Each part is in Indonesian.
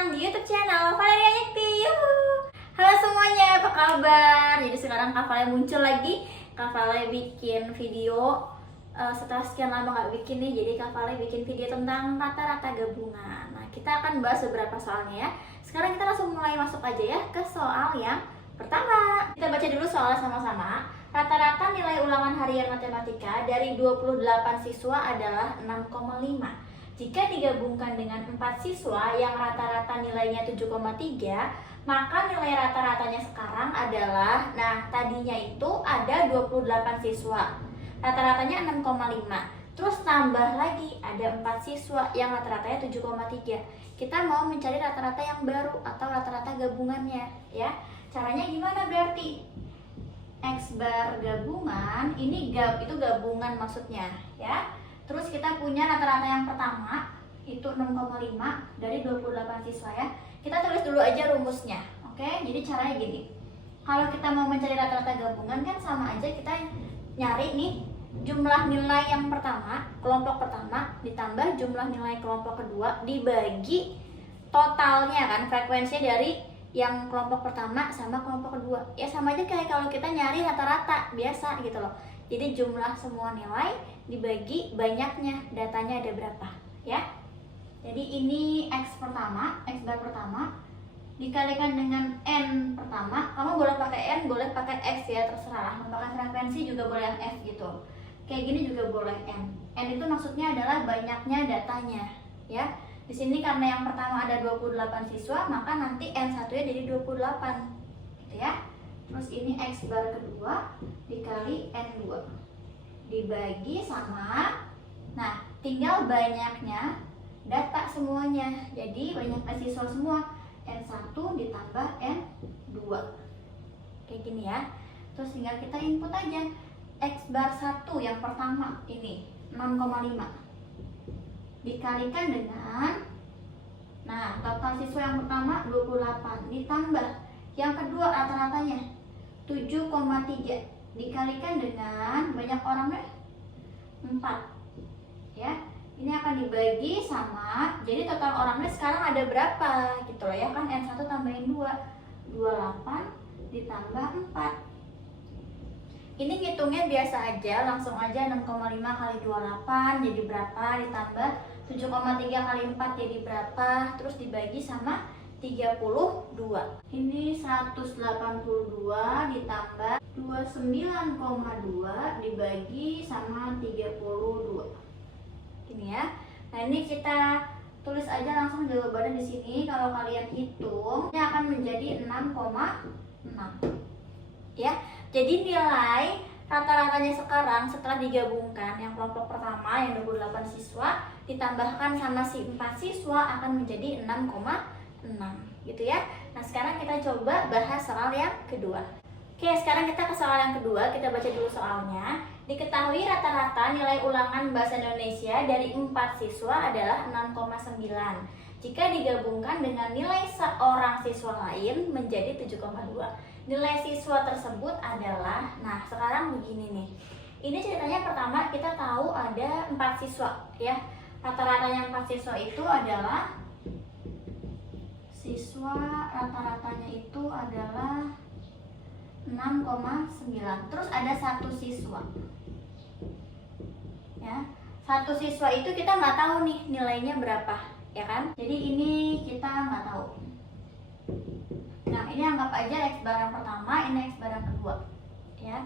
datang di YouTube channel Valeria Yekti. Halo semuanya, apa kabar? Jadi sekarang Kak Vale muncul lagi. Kak Vale bikin video setelah sekian lama nggak bikin nih. Jadi Kak Vale bikin video tentang rata-rata gabungan. Nah, kita akan bahas beberapa soalnya ya. Sekarang kita langsung mulai masuk aja ya ke soal yang pertama. Kita baca dulu soalnya sama-sama. Rata-rata nilai ulangan harian matematika dari 28 siswa adalah 6,5. Jika digabungkan dengan 4 siswa yang rata-rata nilainya 7,3, maka nilai rata-ratanya sekarang adalah, nah tadinya itu ada 28 siswa, rata-ratanya 6,5. Terus tambah lagi ada 4 siswa yang rata-ratanya 7,3. Kita mau mencari rata-rata yang baru atau rata-rata gabungannya ya. Caranya gimana berarti? X bar gabungan, ini itu gabungan maksudnya ya. Terus kita punya rata-rata yang pertama itu 6,5 dari 28 siswa ya. Kita tulis dulu aja rumusnya. Oke, jadi caranya gini. Kalau kita mau mencari rata-rata gabungan kan sama aja kita nyari nih jumlah nilai yang pertama, kelompok pertama ditambah jumlah nilai kelompok kedua dibagi totalnya kan, frekuensinya dari yang kelompok pertama sama kelompok kedua. Ya sama aja kayak kalau kita nyari rata-rata biasa gitu loh. Jadi jumlah semua nilai dibagi banyaknya, datanya ada berapa ya. Jadi ini X pertama, X bar pertama dikalikan dengan N pertama. Kamu boleh pakai N, boleh pakai X ya, terserah. Mau pakai frekuensi juga boleh yang F gitu. Kayak gini juga boleh N. N itu maksudnya adalah banyaknya datanya ya. Di sini karena yang pertama ada 28 siswa, maka nanti N1-nya jadi 28 gitu ya. Terus ini X bar kedua dikali N2 dibagi sama, nah tinggal banyaknya data semuanya. Jadi banyaknya siswa semua, N1 ditambah N2 kayak gini ya. Terus tinggal kita input aja X bar 1 yang pertama ini 6,5 dikalikan dengan, nah total siswa yang pertama 28 ditambah yang kedua rata-ratanya 7,3 dikalikan dengan banyak orangnya 4 ya. Ini akan dibagi sama, jadi total orangnya sekarang ada berapa gitu loh ya kan. N1 tambahin 2, 28 ditambah 4. Ini ngitungnya biasa aja, langsung aja 6,5 kali 28 jadi berapa, ditambah 7,3 kali 4 jadi berapa, terus dibagi sama 32. Ini 182 ditambah 29,2 dibagi sama 32. Gini ya. Nah, ini kita tulis aja langsung jawabannya di sini. Kalau kalian hitung, ini akan menjadi 6,6. Ya. Jadi nilai rata-ratanya sekarang setelah digabungkan yang kelompok pertama yang 28 siswa ditambahkan sama si 4 siswa akan menjadi 6,6 gitu ya. Nah sekarang kita coba bahas soal yang kedua. Oke, sekarang kita ke soal yang kedua. Kita baca dulu soalnya. Diketahui rata-rata nilai ulangan bahasa Indonesia dari 4 siswa adalah 6,9. Jika digabungkan dengan nilai seorang siswa lain menjadi 7,2. Nilai siswa tersebut adalah, nah sekarang begini nih. Ini ceritanya pertama kita tahu ada 4 siswa ya. Rata-ratanya 4 siswa itu adalah rata-ratanya itu adalah 6,9. Terus ada 1 siswa ya. 1 siswa itu kita nggak tahu nih nilainya berapa ya kan. Jadi ini kita nggak tahu. Nah ini anggap aja X bar yang pertama, ini X bar yang kedua ya.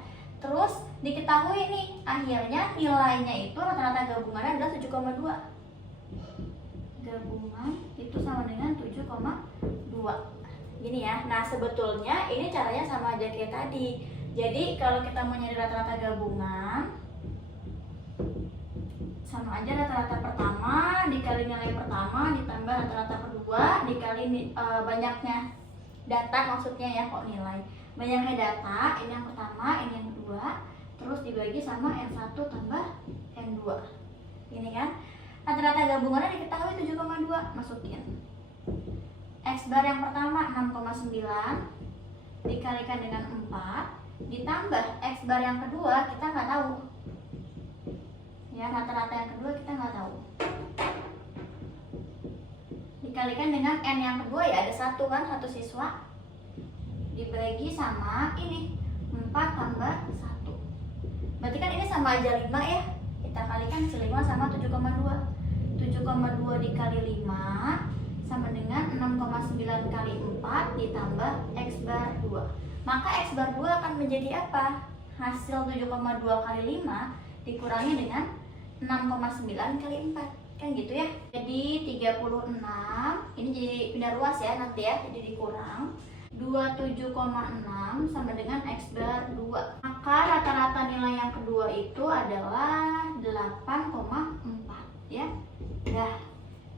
Terus diketahui nih akhirnya nilainya itu rata-rata gabungannya adalah 7,2. Gabungan itu sama dengan 7,2 gini ya. Nah sebetulnya ini caranya sama aja kayak tadi. Jadi kalau kita mau nyari rata-rata gabungan, sama aja rata-rata pertama dikali nilai pertama ditambah rata-rata kedua dikali banyaknya data, maksudnya ya kok nilai. Banyaknya data, ini yang pertama, ini yang kedua, terus dibagi sama N1 tambah N2 ini kan. Rata-rata gabungannya diketahui 7,2, masukin X bar yang pertama 6,9 dikalikan dengan 4 ditambah X bar yang kedua kita nggak tahu ya, rata-rata yang kedua kita nggak tahu, dikalikan dengan N yang kedua, ya ada 1 kan, 1 siswa, dibagi sama ini 4 tambah 1. Berarti kan ini sama aja 5 ya. Kita kalikan 5 sama 7,2. 7,2 dikali 5 sama dengan 6,9 kali 4 ditambah X bar 2. Maka X bar 2 akan menjadi apa? Hasil 7,2 kali 5 dikurangi dengan 6,9 kali 4. Kan gitu ya. Jadi 36, ini jadi pindah ruas ya nanti ya, jadi dikurang 27,6 sama dengan X bar 2. Maka rata-rata nilai yang kedua itu adalah 8,4 ya. Udah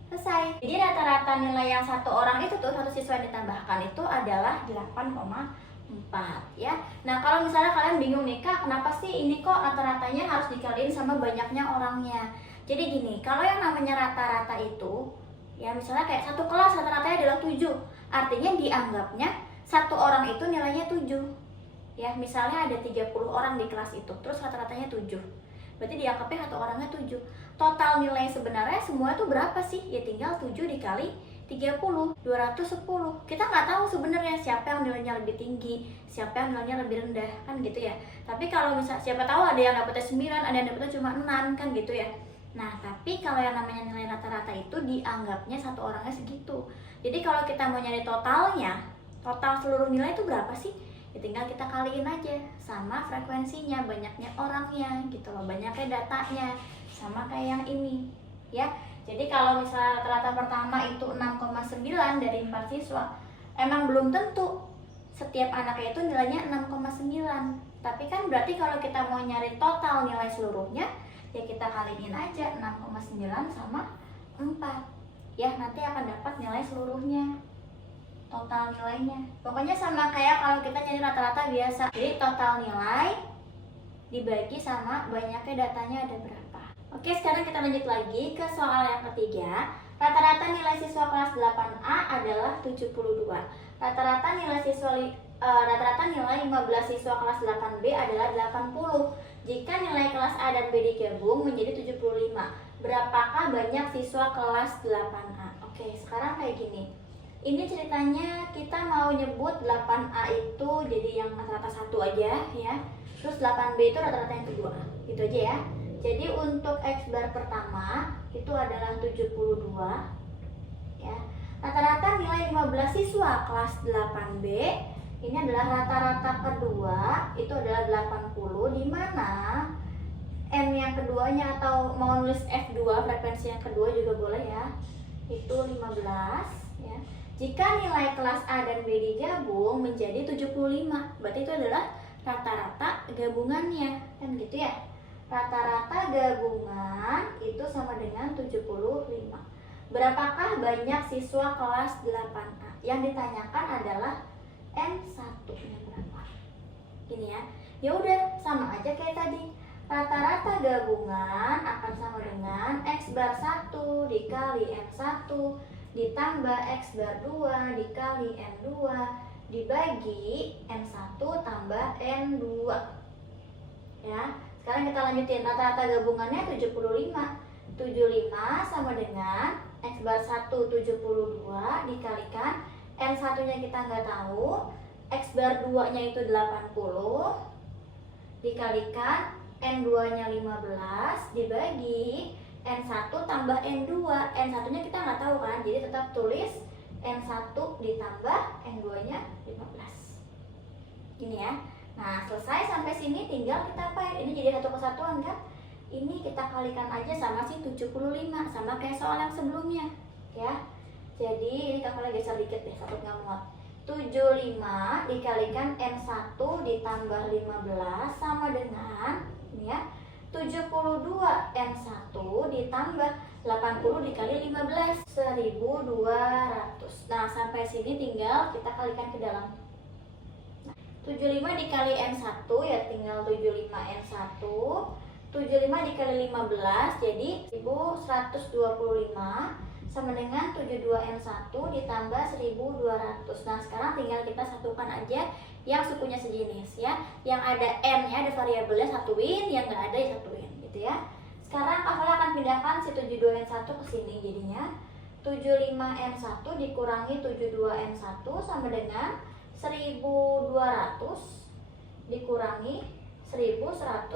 selesai. Jadi rata-rata nilai yang satu orang itu tuh, satu siswa yang ditambahkan itu adalah 8,4 ya. Nah, kalau misalnya kalian bingung nih, Kak, kenapa sih ini kok rata-ratanya harus dikaliin sama banyaknya orangnya? Jadi gini, kalau yang namanya rata-rata itu ya, misalnya kayak satu kelas rata-ratanya adalah 7. Artinya dianggapnya satu orang itu nilainya 7. Ya, misalnya ada 30 orang di kelas itu, terus rata-ratanya 7. Berarti dianggapnya satu orangnya 7. Total nilai sebenarnya semua itu berapa sih? Ya tinggal 7 dikali 30, 210. Kita nggak tahu sebenarnya siapa yang nilainya lebih tinggi, siapa yang nilainya lebih rendah, kan gitu ya. Tapi kalau misalnya siapa tahu ada yang dapetnya 9, ada yang dapetnya cuma 6, kan gitu ya. Nah, tapi kalau yang namanya nilai rata-rata itu dianggapnya satu orangnya segitu. Jadi kalau kita mau nyari totalnya, total seluruh nilai itu berapa sih? Ya tinggal kita kaliin aja sama frekuensinya, banyaknya orangnya gitu loh, banyaknya datanya, sama kayak yang ini ya. Jadi kalau misalnya rata-rata pertama itu 6,9 dari 4 siswa, emang belum tentu setiap anaknya itu nilainya 6,9. Tapi kan berarti kalau kita mau nyari total nilai seluruhnya, ya kita kaliin aja 6,9 sama 4 ya, nanti akan dapat nilai seluruhnya, total nilainya. Pokoknya sama kayak kalau kita nyari rata-rata biasa. Jadi total nilai dibagi sama banyaknya datanya ada berapa. Oke, sekarang kita lanjut lagi ke soal yang ketiga. Rata-rata nilai siswa kelas 8A adalah 72. Rata-rata nilai 15 siswa kelas 8B adalah 80. Jika nilai kelas A dan B digabung menjadi 75, berapakah banyak siswa kelas 8A? Oke, sekarang kayak gini. Ini ceritanya kita mau nyebut 8A itu jadi yang rata-rata 1 aja ya. Terus 8B itu rata-rata yang kedua. Gitu aja ya. Jadi untuk X bar pertama itu adalah 72 ya. Rata-rata nilai 15 siswa kelas 8B ini adalah rata-rata kedua itu adalah 80, di mana N yang keduanya atau mau nulis F2 frekuensi yang kedua juga boleh ya. Itu 15 ya. Jika nilai kelas A dan B digabung menjadi 75, berarti itu adalah rata-rata gabungannya, kan gitu ya. Rata-rata gabungan itu sama dengan 75. Berapakah banyak siswa kelas 8A? Yang ditanyakan adalah N1-nya berapa. Gini ya. Ya udah, sama aja kayak tadi. Rata-rata gabungan akan sama dengan X bar 1 dikali N1 ditambah X bar 2 dikali N2 dibagi N1 tambah N2 ya. Sekarang kita lanjutin, rata-rata gabungannya 75. 75 sama dengan X bar 1 72 dikalikan N1 nya kita nggak tahu, X bar 2 nya itu 80 dikalikan N2 nya 15 dibagi N1 tambah N2. N1 nya kita nggak tahu kan, jadi tetap tulis N1 ditambah N2 nya 15. Ini ya. Nah, selesai sampai sini tinggal kita apain? Ini jadi satu kesatuan kan? Ini kita kalikan aja sama si 75, sama kayak soal yang sebelumnya ya. Jadi ini kakaknya geser dikit deh, takut nggak muat. 75 dikalikan N1 ditambah 15 sama dengan ini ya, 72 N1 ditambah 80 dikali 15, 1200. Nah, sampai sini tinggal kita kalikan ke dalam. 75 dikali N1 ya tinggal 75 N1. 75 dikali 15 jadi 1125 sama dengan 72 N1 ditambah 1200. Nah, sekarang tinggal kita satukan aja yang sukunya sejenis ya. Yang ada N-nya, ada variabelnya satuin, yang nggak ada ya satuin gitu ya. Sekarang Kak Fala akan pindahkan si 72 N1 ke sini, jadinya 75N1 dikurangi 72N1 sama dengan 1200 dikurangi 1125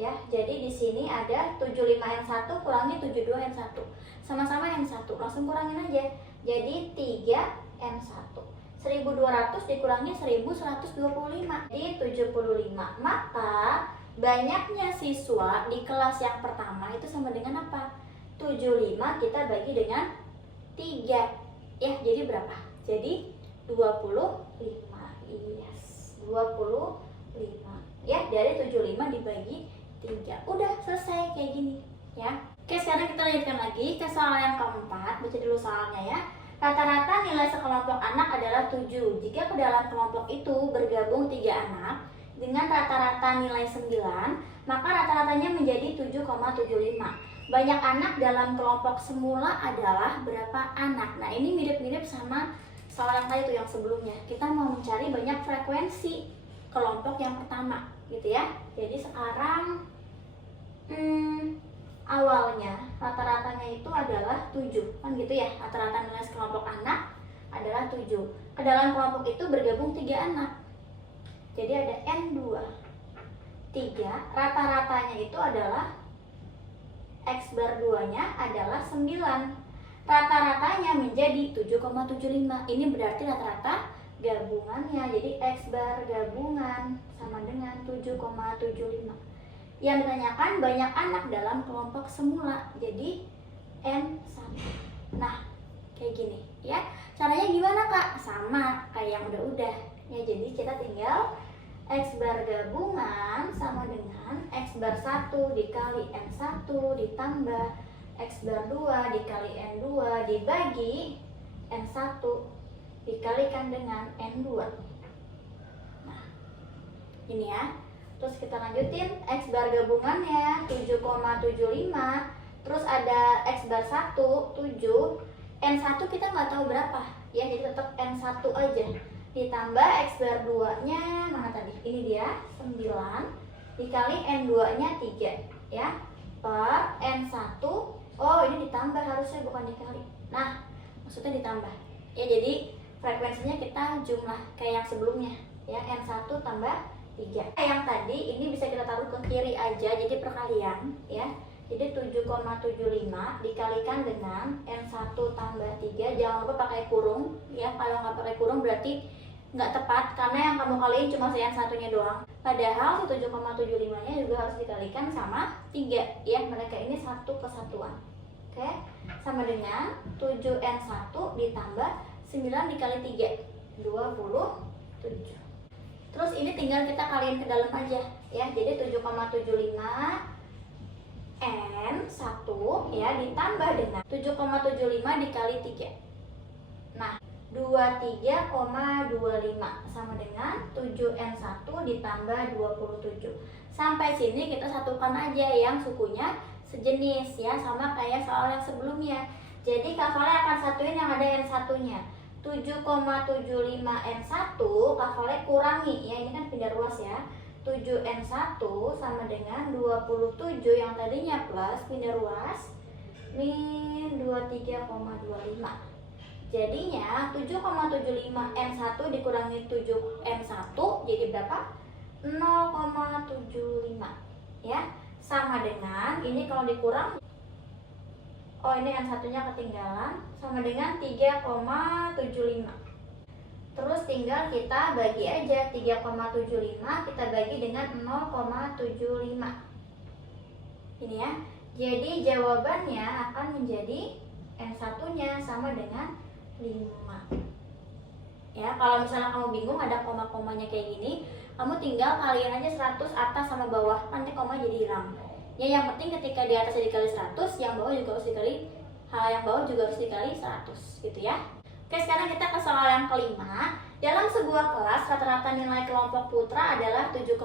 ya. Jadi di sini ada 75N1 kurangi 72N1. Sama-sama N1, langsung kurangin aja. Jadi 3N1. 1200 dikurangi 1125 jadi 75. Maka banyaknya siswa di kelas yang pertama itu sama dengan apa? 75 kita bagi dengan 3 ya, jadi berapa? Jadi 25. Yes, 25 ya, dari 75 dibagi 3. Udah selesai kayak gini ya. Oke, sekarang kita lanjutkan lagi ke soal yang keempat. Baca dulu soalnya ya. Rata-rata nilai sekelompok anak adalah 7. Jika ke dalam kelompok itu bergabung 3 anak dengan rata-rata nilai 9, maka rata-ratanya menjadi 7,75. Banyak anak dalam kelompok semula adalah berapa anak? Nah, ini mirip-mirip sama soal yang tadi tuh yang sebelumnya. Kita mau mencari banyak frekuensi kelompok yang pertama gitu ya. Jadi sekarang awalnya rata-ratanya itu adalah 7 kan gitu ya. Rata-rata nilai sekelompok anak adalah 7. Ke dalam kelompok itu bergabung 3 anak. Jadi ada N2 3. Rata-ratanya itu adalah X bar 2 nya adalah 9. Rata-ratanya menjadi 7,75. Ini berarti rata-rata gabungannya. Jadi X bar gabungan sama dengan 7,75. Yang ditanyakan banyak anak dalam kelompok semula. Jadi N1. Nah, kayak gini ya. Caranya gimana Kak? Sama kayak yang udah-udah. Ya, jadi kita tinggal X bar gabungan sama dengan X bar 1 dikali N1 ditambah X bar 2 dikali N2 dibagi N1 dikalikan dengan N2. Nah, ini ya. Terus kita lanjutin X bar gabungannya 7,75. Terus ada X bar 1 7. N1 kita nggak tahu berapa ya, jadi tetap N1 aja. Ditambah X bar 2 nya mana tadi? Ini dia 9 dikali N2 nya 3 ya, per N1. Oh, ini ditambah harusnya bukan dikali. Nah, maksudnya ditambah ya, jadi frekuensinya kita jumlah kayak yang sebelumnya ya, N1 tambah 3. Yang tadi ini bisa kita taruh ke kiri aja, jadi perkalian ya. Jadi 7,75 dikalikan dengan N1 tambah 3. Jangan lupa pakai kurung ya. Kalau nggak pakai kurung berarti nggak tepat, karena yang kamu kaliin cuma si N1 nya doang. Padahal si 7,75 nya juga harus dikalikan sama 3 ya. Mereka ini satu kesatuan. Oke, sama dengan 7N1 ditambah 9 dikali 3 27. Terus ini tinggal kita kaliin ke dalam aja ya. Jadi 7,75 N1 ya ditambah dengan 7,75 dikali 3. Nah, 23,25 sama dengan 7N1 ditambah 27. Sampai sini kita satukan aja yang sukunya sejenis ya, sama kayak soal yang sebelumnya. Jadi Kafale akan satuin yang ada N1-nya. 7,75N1 Kafale kurangi ya, ini kan pindah ruas ya. 7N1 sama dengan 27 yang tadinya plus pindah ruas min 23,25. Jadinya 7,75N1 dikurangi 7N1 jadi berapa? 0,75 ya. Sama dengan ini kalau dikurang, oh ini N1 nya ketinggalan, sama dengan 3,75. Terus tinggal kita bagi aja 3,75 kita bagi dengan 0,75. Ini ya. Jadi jawabannya akan menjadi N1 nya sama dengan 5. Ya, kalau misalnya kamu bingung ada koma-komanya kayak gini, kamu tinggal kalian aja 100 atas sama bawah, nanti koma jadi hilang. Ya, yang penting ketika di atasnya dikali 100, yang bawah juga harus dikali, yang bawah juga harus dikali 100 gitu ya. Oke, sekarang kita ke soal yang kelima. Dalam sebuah kelas rata-rata nilai kelompok putra adalah 7,2.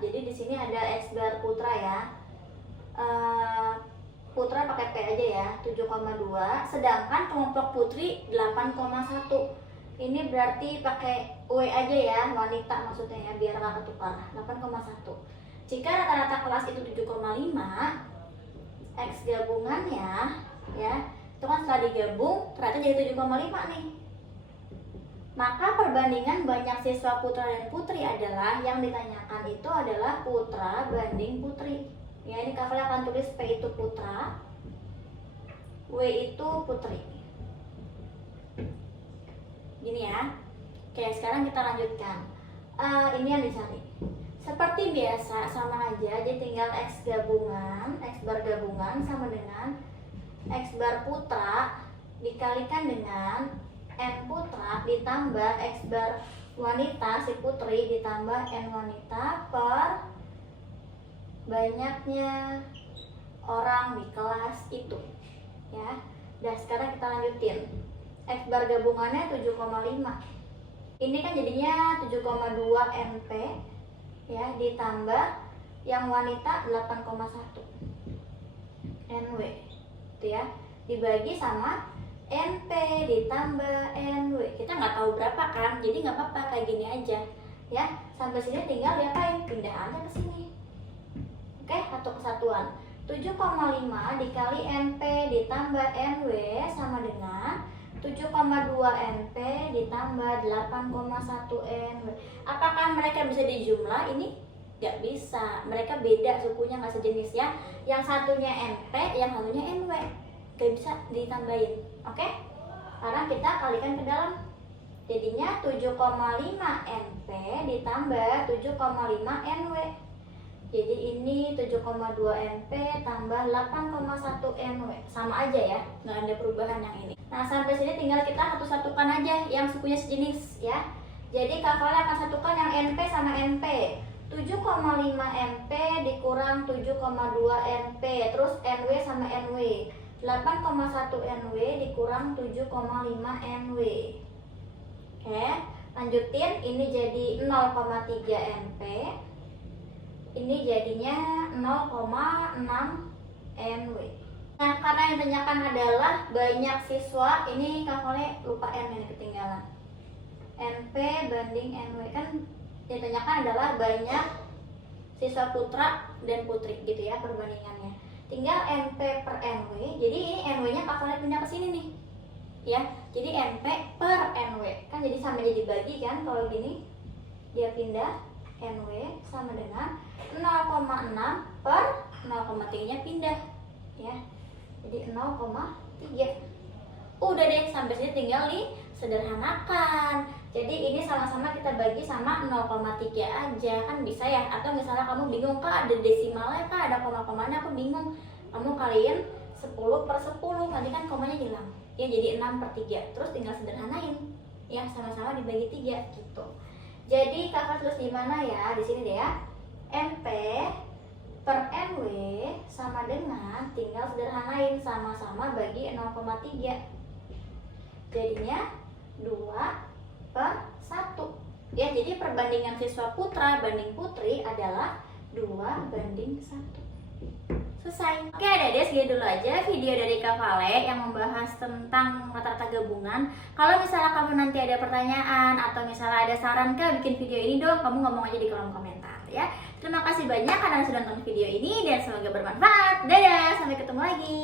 Jadi di sini ada X bar putra ya. Putra pakai P aja ya, 7,2. Sedangkan kelompok putri 8,1. Ini berarti pakai W aja ya, wanita maksudnya ya, biar nggak ketukar. 8,1. Jika rata-rata kelas itu 7,5, X gabungannya ya Itu kan setelah digabung ternyata jadi 7,5 nih. Maka perbandingan banyak siswa putra dan putri adalah yang ditanyakan itu adalah putra banding putri. Ya, ini Kak Vale akan tulis P itu putra, W itu putri. Gini ya. Oke, sekarang kita lanjutkan. Ini yang dicari. Seperti biasa sama aja, jadi tinggal X gabungan, X bar gabungan sama dengan X bar putra dikalikan dengan N putra ditambah X bar wanita si putri ditambah N wanita per banyaknya orang di kelas itu. Ya. Dan sekarang kita lanjutin. X bar gabungannya 7,5. Ini kan jadinya 7,2 NP ya, ditambah yang wanita 8,1 NW. Itu ya. Dibagi sama NP ditambah NW. Kita nggak tahu berapa kan, jadi nggak apa-apa kayak gini aja ya. Sampai sini tinggal diapain? Pindah aja ke sini. Oke, satu kesatuan. 7,5 dikali NP ditambah NW sama dengan 7,2 NP ditambah 8,1 NW. Apakah mereka bisa dijumlah? Ini nggak bisa. Mereka beda sukunya, nggak sejenis ya. Yang satunya NP, yang satunya NW. Nggak bisa ditambahin. Oke? Sekarang kita kalikan ke dalam. Jadinya 7,5 NP ditambah 7,5 NW. Jadi ini 7,2 NP tambah 8,1 NW. Sama aja ya, nggak ada perubahan yang ini. Nah, sampai sini tinggal kita satu-satukan aja yang sukunya sejenis ya. Jadi Kak Vale akan satukan yang NP sama NP. 7,5 NP dikurang 7,2 NP, terus NW sama NW. 8,1 NW dikurang 7,5 NW. Oke, lanjutin. Ini jadi 0,3 NP. Ini jadinya 0,6 NW. Nah, karena yang ditanyakan adalah banyak siswa, ini Kak Vale lupa N ini ketinggalan. NP banding NW, kan yang ditanyakan adalah banyak siswa putra dan putri gitu ya perbandingannya. Tinggal NP per NW. Jadi ini NW-nya Kak Vale pindah ke sini nih. Ya, jadi NP per NW. Kan jadi sama jadi dibagi kan kalau gini. Dia pindah NW sama dengan 0,6 per 0,3-nya pindah. Ya. Jadi 0,3. Udah deh, sampai sini tinggal disederhanakan. Jadi ini sama-sama kita bagi sama 0,3 aja, kan bisa ya. Atau misalnya kamu bingung, Kak ada desimalnya, Kak ada koma-komanya, aku bingung. Kamu kaliin 10 per 10, nanti kan komanya hilang. Ya jadi 6 per 3, terus tinggal sederhanain. Ya sama-sama dibagi 3 gitu. Jadi Kakak tulis di mana ya? Di sini deh ya. NP per NW sama dengan, tinggal sederhanain, sama-sama bagi 0,3. Jadinya 2 per 1. Ya, jadi perbandingan siswa putra banding putri adalah 2 banding 1. Selesai. Oke adik-adik, segitu dulu aja video dari Kak Vale yang membahas tentang rata-rata gabungan. Kalau misalnya kamu nanti ada pertanyaan atau misalnya ada saran Kak bikin video ini dong, kamu ngomong aja di kolom komentar ya. Terima kasih banyak karena sudah nonton video ini dan semoga bermanfaat. Dadah, sampai ketemu lagi.